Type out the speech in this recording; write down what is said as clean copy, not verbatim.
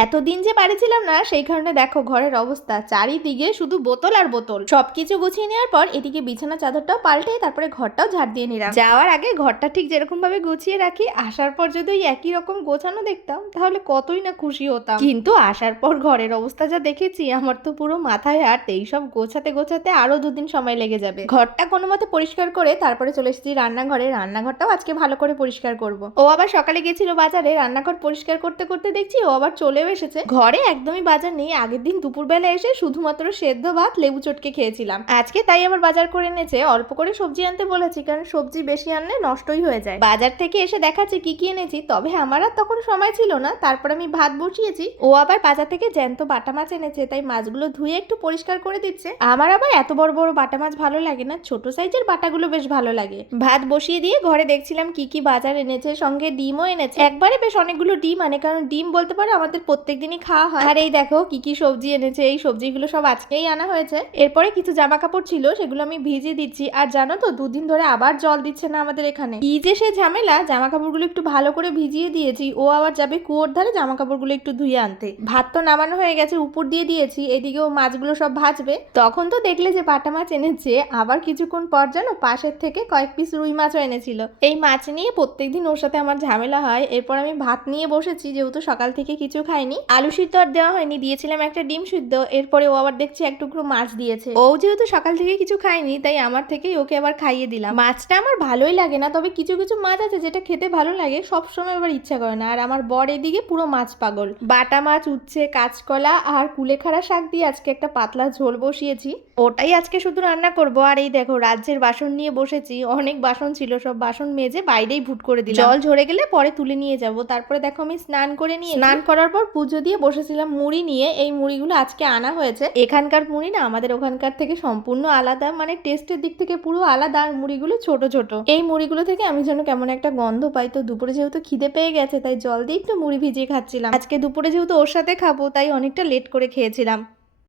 এতদিন যে বাড়ি ছিলাম না সেই কারণে দেখো ঘরের অবস্থা, চারিদিকে শুধু বোতল আর বোতল। সবকিছু গুছিয়ে নেওয়ার পর এদিকে বিছানা চাদরটাও পাল্টে তারপরে ঘরটাও ঝাড় দিয়ে নিলাম। যাওয়ার আগে ঘরটা ঠিক যেরকম ভাবে গুছিয়ে রাখি, আসার পর যদি ওই একই রকম গোছানো দেখতাম তাহলে কতই না খুশি হতাম। কিন্তু আসার পর ঘরের অবস্থা যা দেখেছি, আমার তো পুরো মাথায় হাত। এইসব গোছাতে গোছাতে আরো দুদিন সময় লেগে যাবে। ঘরটা কোনো মতে পরিষ্কার করে তারপরে চলে এসেছি রান্নাঘরে। রান্নাঘরটাও আজকে ভালো করে পরিষ্কার করব। ও আবার সকালে গেছিল বাজারে, রান্নাঘর পরিষ্কার করতে করতে দেখছি ও আবার চলেও এসেছে। ঘরে একদমই বাজার নেই। আগের দিন দুপুরবেলা এসে শুধুমাত্র সেদ্ধ ভাত লেবু চটকে খেয়েছিলাম। আজকে তাই আবার বাজার করে এনেছে। অল্প করে সবজি আনতে বলেছি, কারণ সবজি বেশি আনলে নষ্টই হয়ে যায়। বাজার থেকে এসে দেখাচ্ছে কি কি এনেছি, তবে আমার আর তখন সময় ছিল না। তারপর আমি ভাত বসিয়েছি। ও আবার বাজার থেকে জ্যান্ত বাটা মাছ এনেছে, তাই মাছগুলো ধুয়ে একটু পরিষ্কার করে দিচ্ছে। আমার আবার এত বড় বড় বাটা মাছ ভালো লাগে না, ছোট সাইজের বাটাগুলো বেশ ভালো লাগে। ভাত বসিয়ে দিয়ে ঘরে দেখছিলাম কি কি বাজার এনেছে, সঙ্গে ডিমও এনেছে। একবারে বেশ অনেকগুলো ডিম আনে, কারণ ডিম বলতে পারো আমাদের প্রত্যেক দিনই খাওয়া হয়। আর এই দেখো কি কি সবজি এনেছে, এই সবজিগুলো সব আজকেই আনা হয়েছে। এরপরে কিছু জামা কাপড় ছিল, সেগুলো আমি ভিজিয়ে দিচ্ছি। আর জানো তো, দুদিন ধরে আবার জল দিচ্ছে না আমাদের এখানে। কি যে সে ঝামেলা, জামা কাপড়গুলো একটু ভালো করে ভিজিয়ে দিয়েছি। ও আবার যাবে কুয়োর ধারে জামা কাপড়গুলো একটু ধুয়ে আনতে। ভাত তো নামানো হয়ে গেছে, উপর দিয়ে দিয়েছি। এদিকেও মাছগুলো সব ভাজবে। তখন তো দেখলে যে বাটা মাছ এনেছে, আবার কিছুক্ষণ পর জানো পাশের থেকে কয়েক পিস রুই মাছও এনেছিল। এই মাছ নিয়ে প্রত্যেকদিন ওর সাথে আমার ঝামেলা হয়। এরপর আমি ভাত নিয়ে বসেছি, যেহেতু সকাল থেকে কিছু খাইনি। আলু সিদ্ধ আর দেওয়া হয়নি, দিয়েছিলাম একটা ডিম সিদ্ধ। এরপরে ও আবার দেখছি এক টুকরো মাছ দিয়েছে। ও যেহেতু সকাল থেকে কিছু খায়নি, তাই আমার থেকেই ওকে আবার খাইয়ে দিলাম। মাছটা আমার ভালোই লাগে না, তবে কিছু কিছু মাছ আছে যেটা খেতে ভালো লাগে, সবসময় আবার ইচ্ছা করে না। আর আমার বর এদিকে পুরো মাছ পাগল। বাটা মাছ, উচ্ছে, কাঁচকলা আর কুলেখাড়া শাক দিয়ে আজকে একটা পাতলা ঝোল বসিয়েছি। ওটাই আজকে শুধু রান্না করব। আর এই দেখো রাজ্যের বাসন নিয়ে বসেছি। অনেক বাসন ছিল, সব বাসন মেজে বাইরেই ভুট করে দিলাম। জল ঝরে গেলে পরে তুলে নিয়ে যাব। তারপরে দেখো আমি স্নান করে নিয়ে, স্নান করার পর পুজো দিয়ে বসেছিলাম মুড়ি নিয়ে। এই মুড়িগুলো আজকে আনা হয়েছে। এখানকার মুড়ি না আমাদের ওখানকার থেকে সম্পূর্ণ আলাদা, মানে টেস্টের দিক থেকে পুরো আলাদা। আর মুড়িগুলো ছোট ছোট। এই মুড়িগুলো থেকে আমি যেন কেমন একটা গন্ধ পাই। তো দুপুরে যেহেতু খিদে পেয়ে গেছে, তাই জল দিয়ে একটু মুড়ি ভিজিয়ে খাচ্ছিলাম। আজকে দুপুরে যেহেতু ওর সাথে খাবো, তাই অনেকটা লেট করে খেয়েছিলাম।